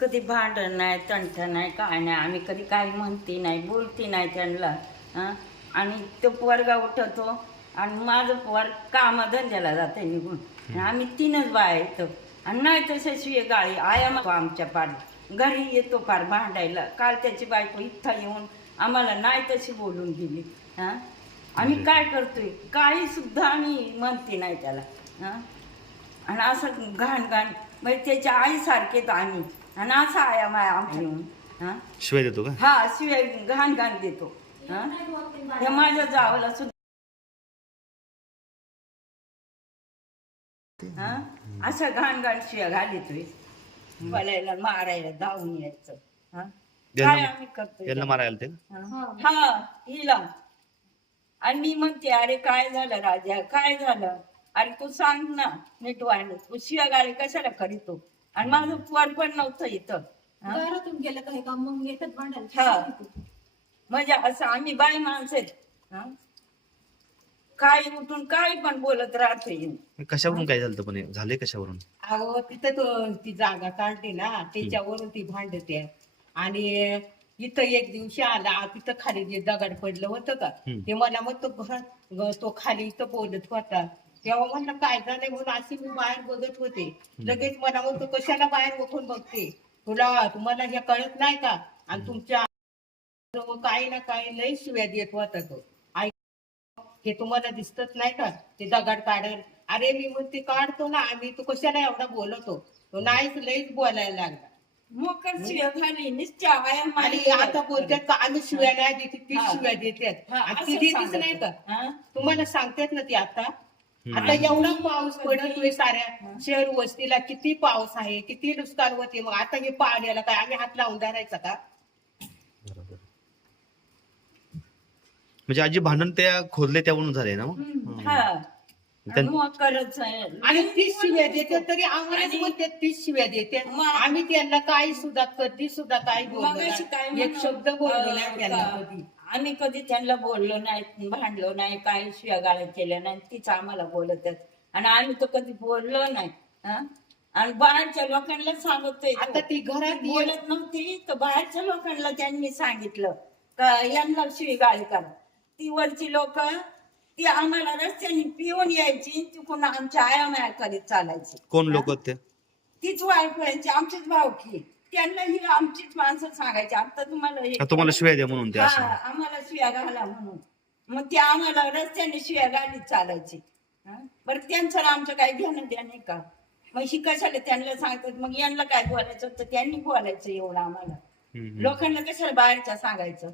कधी भांडण नाही, तंटा नाही, काय नाही. आम्ही कधी काही म्हणते नाही, बोलती नाही त्यांना. हं? आणि तो पोरगा उठतो आणि माझं पोर कामधंद्याला जाते निघून. आणि आम्ही तीनच बाया येतो आणि नाही तसं शिवे गाळी आया मग आमच्या पार घरी येतो पार भांडायला. काल त्याची बायको इथं येऊन आम्हाला नाही तशी बोलून गेली. हां आम्ही काय करतोय काही सुद्धा आम्ही म्हणते नाही त्याला. हां आणि असं घाण घाण म्हणजे त्याच्या आईसारखेच आम्ही. आणि असं आया माया आमच्या येऊन हां शिवाय देतो का? हा शिवाय घाण घाण देतो. हां हे माझ्या जावाला सुद्धा हां असं घाण घाण शिव्या घालितोय. बोलायला मारायला धावून यायचं. हां काय आम्ही करतोय यांना मारायला ते हा हिला. आणि मी म्हणते अरे काय झालं राजा, काय झालं? अरे तू सांग ना नीटवाणी, तू शिवागाळी कशाला करीतो? आणि माझं पोर पण नव्हतं इथं. हं? घरातून गेलं काही का मग येतात हा भांडायला. म्हणजे असं आम्ही बाई माणसं आहेत. हं? काय उठून काय पण बोलत राहते. कशावरून काय झालं पण झाले कशावरून? अहो तिथं तो ती जागा काढली ना त्याच्यावरून ती भांडते. आणि इथं एक दिवशी आला तिथं खाली जे दगड पडलं होतं का ते मला मग तो घरात तो खाली इथं बोलत होता. तेव्हा म्हणलं काय झालंय म्हणून अशी मी बाहेर बघत होते. लगेच मला म्हणतो कशाला बाहेर उठून बघते, तुम्हाला हे कळत नाही का? आणि तुमच्या काही ना काही लई शिव्या देत होता तो. हे तुम्हाला दिसतच नाही का ते दगड काढेल? अरे मी म्हणते काढतो ना आम्ही, तू कशाला एवढा बोलतो? तो नाहीच लईच बोलायला लागला. मोकर शिव्या घाली निश्चय आया आणि माया. आता बोलतात का आम्ही शिव्या नाही देते, ती हा. शिव्या देतात. हा, आणि असं ती देतीच सांगत. नाही का? हं? तुम्हाला सांगतात ना ती आता एवढा पाऊस पडतोय साऱ्या शहर वस्तीला, किती पाऊस आहे, किती नुकसान होते. मग आता हे पाण्याला काय आम्ही हात लावून धरायचा का? बरोबर. म्हणजे आजी भांडण त्या खोदले त्यावरून झाले ना मग? हा त्यां- मोकरच आहे. आणि तीच शिव्या देते तरी आम्हाला आणि- म्हणते तीच शिव्या देते. मग- आम्ही त्यांना काही सुद्धा कधी सुद्धा काही बोललो मगाशी काय नाही. एक म्हणून, शब्द बोललो नाही त्यांना का- कधी. आम्ही कधी त्यांना बोललो नाही, भांडलो नाही, काही शिव्यागाळ्या केल्या नाही. तीच आम्हाला बोलत आहेत आणि आम्ही तर कधी बोललो नाही. हं? आणि बाहेरच्या लोकांना सांगतोय तो. आता ती घरात बोलत नव्हती तर बाहेरच्या लोकांना त्यांनी सांगितलं का यांना शिवीगाळी करा. ती वरची लोक ती आम्हाला रस्त्याने पिऊन यायची, तिकडून आमच्या आयामाया करीत चालायची. कोण लोक ते? तीच वाईफायची आमचीच भावकी, त्यांना ही आमचीच माणसं सांगायची आता तुम्हाला हे का तुम्हाला शिवाय द्या म्हणून ते हा, असं? आम्हाला शिव्या घाला म्हणून. मग ते आम्हाला रस्त्याने शिव्या घालीत चालायची. हं? बरं त्यांचं आणि आमचं काही घेणं द्या नाही का? मग ही कशाला त्यांना सांगतात, मग यांना काय बोलायचं तर त्यांनी बोलायचं एवढं आम्हाला. लोकांना कशाला बाहेरच्या सांगायचं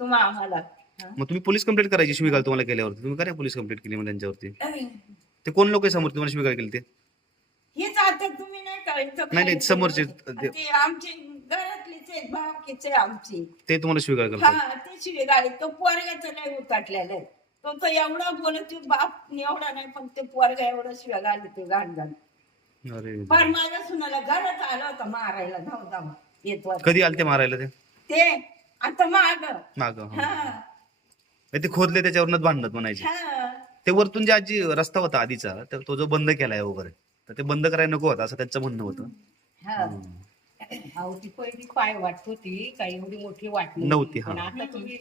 तुम्हा आम्हाला. हं? मग तुम्ही पोलीस कंप्लेंट करायची शिवीगाळ तुम्हाला केल्यावरती? तुम्ही करा पोलीस कंप्लेंट केली मग त्यांच्यावरती. अरे, ते कोण लोक आहे समोर तुम्हाला शिवीगाळ केली ते? हेच आता तुम्ही नाही का इथं नाही, खाली समोरचे ते आमचे घरातलीच आहेत, भावकीचे आमची. ते तुम्हाला शिवीगाळ करतात? हा ते शिवेगाळी तो पोरगाचा नाही उतटलेला आहे. तो एवढा बोलत बाप एवढा नाही, पण ते पोरगा एवढा शिव्या घाली ते घाण घाल. अरे पण माझ्या सुनाला घरात आला होता मारायला, धाव धाव येत होता. कधी आले ते मारायला ते? ते आता माग माग हा ते खोदले त्याच्यावरूनच भांडणत म्हणायचे. हा ते वरतून जे आजी रस्ता होता आधीचा तर तो जो बंद केलाय वगैरे, तर ते बंद करायला नको होता असं त्यांचं म्हणणं होतं. हा अहो ती पहिली पाय वाट होती, काही एवढी मोठी वाट नव्हती, हा. पण आता तुम्ही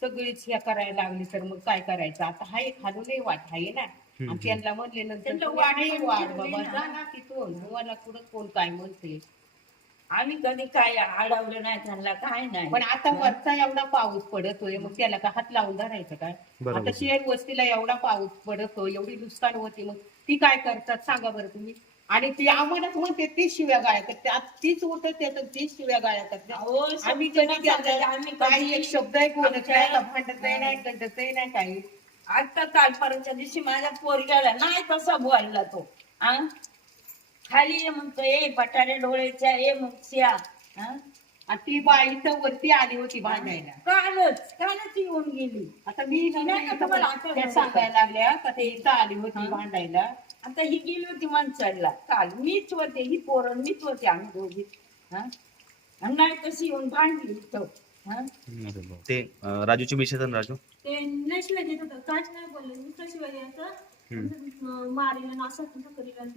सगळीच हे करायला लागली तर मग काय करायचं? आता हाय खालूनही वाट आहे ना. आणि त्यांना म्हणले नंतर त्यांना तुम्ही वाट आहे पण वाट ठेवली बाबा, ना. जा ना तिथून. तुम्हाला पुढं कोण काय म्हणते? आम्ही कधी काय अडवलं नाही त्यांना, काय नाही. पण आता वरचा एवढा पाऊस पडतोय, मग त्याला का हात लावून धरायचं काय? बरोबर. आता शहर वस्तीला एवढा पाऊस पडतोय, एवढी नुकसान होती, मग ती काय करतात सांगा बरं तुम्ही? आणि ती आम्हालाच म्हणते तीच शिव्या गाळ्या करते, तीच उठत येतात तीच शिव्या गाळ्या करते. अहो, आम्ही समजून कधी सांगायचं, आम्ही काही कधी- एक शब्दही बोलत आमच्या- नाही का, भांडतही नाही, कंटतही नाही काही. आता काल परवाच्या दिवशी माझ्या पोरग्याला नाही तसा बोलला तो. आ? खाली ये म्हणतो, ए बटाटे डोळेच्या ए मुक्स्या. आ? आणि ती बाई इथं वरती आली होती भांडायला. कालच येऊन गेली. आता मी नाही का तुम्हाला आठवलं त्या नाही सांगायला लागल्या का ते इथं आली होती भांडायला. आता ही गेली होती मनसरला काल, मीच होते, ही पोरण मीच होते, आम्ही दोघी. हा? आणि नाही तशी येऊन भांडली इथं. हा? ते राजूची मिसेस आणि राजू ते नाही शिवाय देत होतं, काहीच नाही बोलले. नुसतं शिवाय द्यायचं, मारेल असं करील.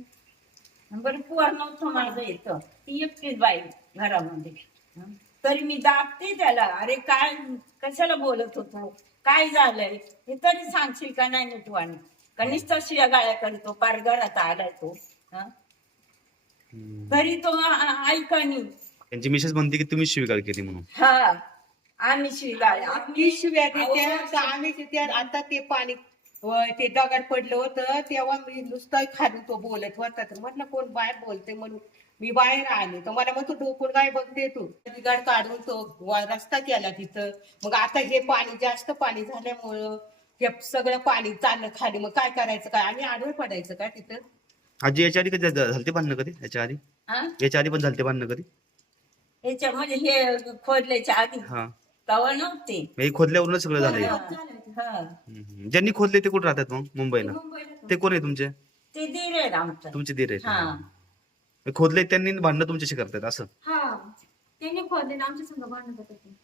बरं पोर नव्हतं माझं इथं, ती एकटीच बाई घरामध्ये. हं? तरी मी दाबते त्याला, अरे काय कशाला बोलत होतो, काय झालंय हे तरी सांगशील का नाही नीटवाणी, का नुसतं शिया गाळ्या करतो, पार घरात आलाय तो. हं? तरी तो ऐकानी. त्यांची मिसेस म्हणते की तुम्ही शिवीगाळ केली म्हणून. हा, आम्ही शिगाळ्या ती शिव्या देत्या तर आम्ही त्या आता ते पाणी ते दगड पडलं होतं तेव्हा मी नुसतं खाली तो बोलत होता, तर म्हटलं कोण बाहेर बोलते म्हणून मी बाहेर आले, तर मला मग तू डोकून काय बघते तू, दगड काढून तो रस्ता केला तिथं. मग आता हे पाणी जास्त पाणी झाल्यामुळं हे सगळं पाणी चाललं खाली, मग काय करायचं, काय आम्ही आडवं पडायचं का तिथं. आजी याच्या आधी कधी झालते भांडणं कधी? याच्या आधी हा? याच्या आधी पण झालते भांडणं कधी? याच्यामध्ये हे खोदल्याच्या आधी हा, तवा नव्हते. हे खोदल्यावरूनच सगळं झालंय. हा. ज्यांनी खोदले ते कुठे राहतात मग मुंबईला? मुंबईला ते कोण आहे तुमचे? ते दीर आहेत आमचं. तुमचे दीर हा. आहेत. हे खोदले त्यांनी भांडणं तुमच्याशी करतात असं? हा, त्यांनी खोदले ना आमच्या संग भांडण करत होते.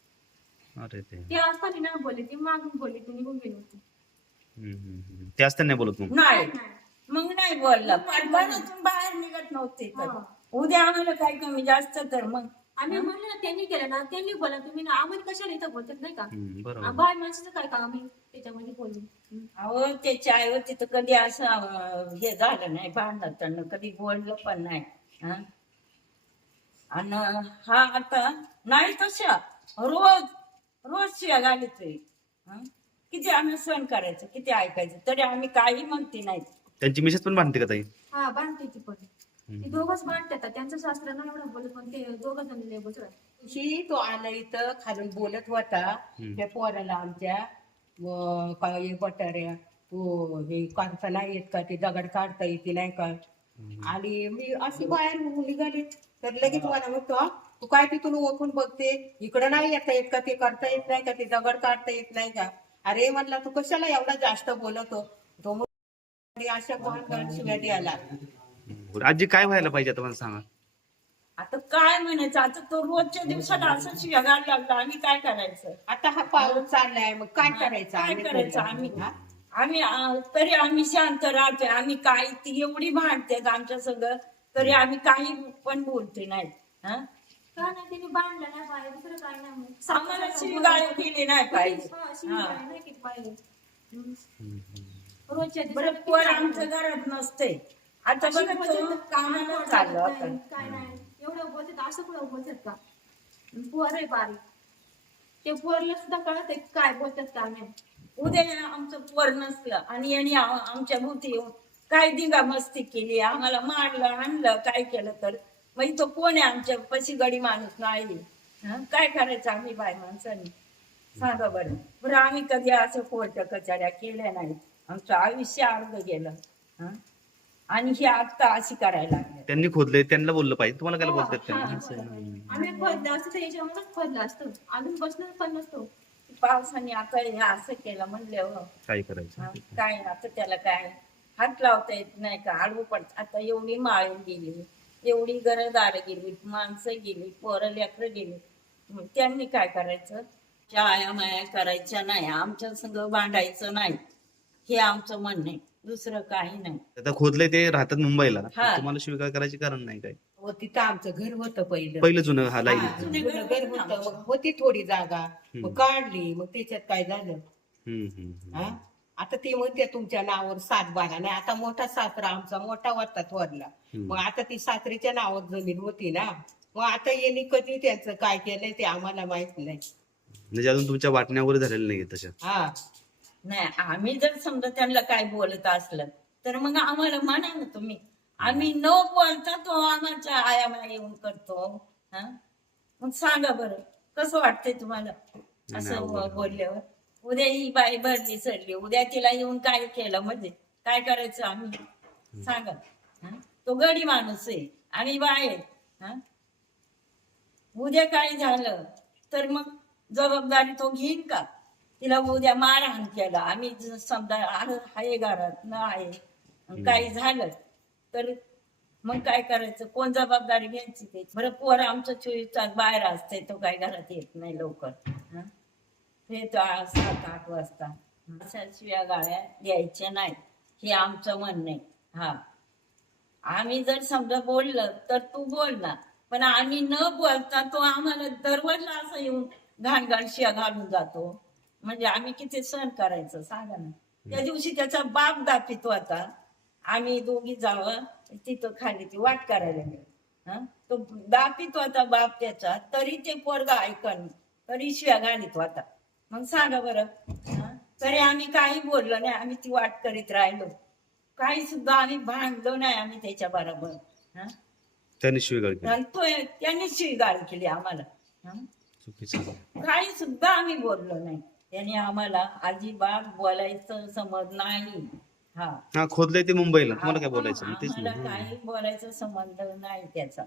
अरे ते असताना ना बोलले, ते मागून बोलले, ते निघून गेले होते. ते असताना नाही बोलत मग? नाही, नाही. मग नाही बोलला, पण घरातून बाहेर निघत नव्हते तर. हा. उद्या आम्हाला काही कमी जास्त तर मग आम्ही म्हणलं ना, त्यांनी केलं ना, त्यांनी बोला, तुम्ही ना आम्हाला कशाला इथं बोलतात नाही का. बरोबर. बाय माणसाचं काय काम आहे त्याच्यामध्ये बोलून. अहो त्याच्या आईवर तिथं कधी असं हे झालं नाही, भांडण त्यांना कधी बोललं पण नाही. हं? आणि हा आता नाही तशा रोज रोज शिया घालीतोय. हं? किती आम्ही सहन करायचं, किती ऐकायचं, तरी आम्ही काही म्हणते नाही. त्यांची मिसेस पण भांडते का ताई? हा, बांधते ती पण. ती दोघंच बांधतात, त्यांचं शास्त्र नाही एवढं बोलत, पण ते दोघं जण लय बसतात. दिवशी तो आला इथं खालून बोलत होता त्या पोराला आमच्या, काय बटाऱ्या तो हे काढता नाही येत का, ते दगड काढता येते नाही का. आणि मी अशी बाहेर निघाली तर लगेच मला म्हणतो, तू काय तिथून ओळखून बघते, इकडं नाही येता येत का, ते करता येत नाही का, ते दगड काढता येत नाही का. अरे म्हटलं तू कशाला एवढा जास्त बोलतो, तो म्हणतो, अशा कोण शिव्या द्यायला. आजी काय व्हायला पाहिजे आता मला सांगा? आता काय म्हणायचं, आता तो रोजच्या दिवसात असं शिया घालायला लागला, आम्ही काय करायचं? आता हा पाऊस चाललाय, मग काय करायचं काय आम्ही करायचं तरी? आम्ही? हा? आम्ही तरी आम्ही शांत राहतोय. आम्ही काय ती एवढी भांडतात आमच्या सगळं, तरी आम्ही काही पण बोलते नाही. हं? का नाही, त्यांनी बांधलं नाही पाहिजे, दुसरं काय नाही मग. आम्हाला शिवीगाळ केली नाही पाहिजे. हा, शिवीगाळ नाही केली पाहिजे. रोजच्या बरं दिवसात पोर आमच्या घरात नसते, आता बघा तो कामाला चाललो आता. काय नाही एवढं बोलतात, असं कुठं बोलतात का. पोर आहे बारीक, ते पोरला सुद्धा कळत आहे काय बोलतात का नाही. उद्या आमचं पोर नसलं आणि यांनी आमच्या भोवती येऊन काय दिंगा मस्ती केली, आम्हाला मारलं आणलं काय केलं, तर मग तो कोण आहे आमच्या पशी गडी माणूस नाही. हं? काय करायचं आम्ही बाय माणसांनी, सांगा बरं. बरं आम्ही कधी असं कोर्ट कचऱ्या केल्या नाहीत, आमचं आयुष्य अर्ध गेलं. हं? आणि ही आता अशी करायला लागली. त्यांनी खोदले, त्यांना बोललं पाहिजे, तुम्हाला काय बोलतात त्यांनी? आम्ही खोदलं असतं तर याच्यावरच खोदलं असतं, अजून बसणार पण नसतो. पावसाने आता हे असं केलं म्हणल्यावर काय करायचं? काय आता त्याला काय हात लावता येत नाही का, आडवं पडत. आता एवढी माळी गेली, एवढी घरदार गेली, माणसं गेली, पोरं लेकरं गेली, त्यांनी काय करायचं? आया माया करायच्या नाही, आमच्या संग भांडायचं नाही, हे आमचं म्हणणं आहे, दुसरं काही नाही. आता खोदले ते राहतात मुंबईला, हा. तुम्हाला शिवीगाळ करायचे कारण नाही काय? हो, तिथं आमचं घर होतं पहिलं. पहिलं जुनं हा लाईन. हा, जुनं घर होतं, मग होती थोडी जागा, मग काढली, मग त्याच्यात काय झालं. हा? आता ते म्हणते तुमच्या नावावर 7/12 नाही, आता मोठा सासरा आमचा मोठा होता थोरला, मग आता ती सासरीच्या नावावर जमीन होती ना, मग आता यांनी कधी त्यांचं काय केलंय ते आम्हाला माहित नाही. म्हणजे अजून तुमच्या वाटण्यावर झालेलं नाही तशा? हा, नाही, आम्ही जर समजा त्यांना काय बोलत असलं तर मग आम्हाला म्हणा ना तुम्ही. आम्ही न बोलता तो आम्हाला आया माया येऊन करतो. हं? मग सांगा बरं कसं वाटतंय तुम्हाला असं बोलल्यावर? उद्या ही बाई भरली सरली, उद्या तिला येऊन काय केलं म्हणजे काय करायचं आम्ही, सांगा. हं? तो गडी माणूस आहे, आम्ही बाहेर. हं? उद्या काय झालं तर मग जबाबदारी तो घेईन का? तिला उद्या मारहाण केला, आम्ही समजा आहे घरात न आहे, काही झालं तर मग काय करायचं? कोण जबाबदारी घ्यायची ते? बरं पोर आमचं 24 तास बाहेर असते, तो काय घरात येत नाही लवकर. हं? हे तो 7-8 वाजता. अशा शिव्या गाळ्या द्यायच्या नाही, हे आमचं म्हणणं आहे. हा, आम्ही जर समजा बोललं तर तू बोल ना, पण आम्ही न बोलता तो आम्हाला दरवाजा असं येऊन घाण शिया घालून जातो. म्हणजे आम्ही किती सहन करायचं सांगा ना. त्या दिवशी त्याचा बाप दाखवितो आता, आम्ही दोघी जावं तिथं खाली ती वाट करायला गेलो. तो दाखवितो आता बाप त्याचा, तरी ते पोरगा ऐकन, तरी शिया घालीत होता. मग सांगा बरं. तरी आम्ही काही बोललो नाही, आम्ही ती वाट करीत राहिलो. काही सुद्धा आम्ही भांडलो नाही आम्ही त्याच्या बरोबर. त्यांनी शिवीगाळ केली. आणि तो त्यांनी शिवीगाळ केली आम्हाला. चुकीचं. काही सुद्धा आम्ही बोललो नाही. त्याने आम्हाला अजिबात बोलायचं समज नाही. हा खोदलंय ते मुंबईला, तुम्हाला काय बोलायचं? तेच आम्हाला काही बोलायचं संबंध नाही त्याचा.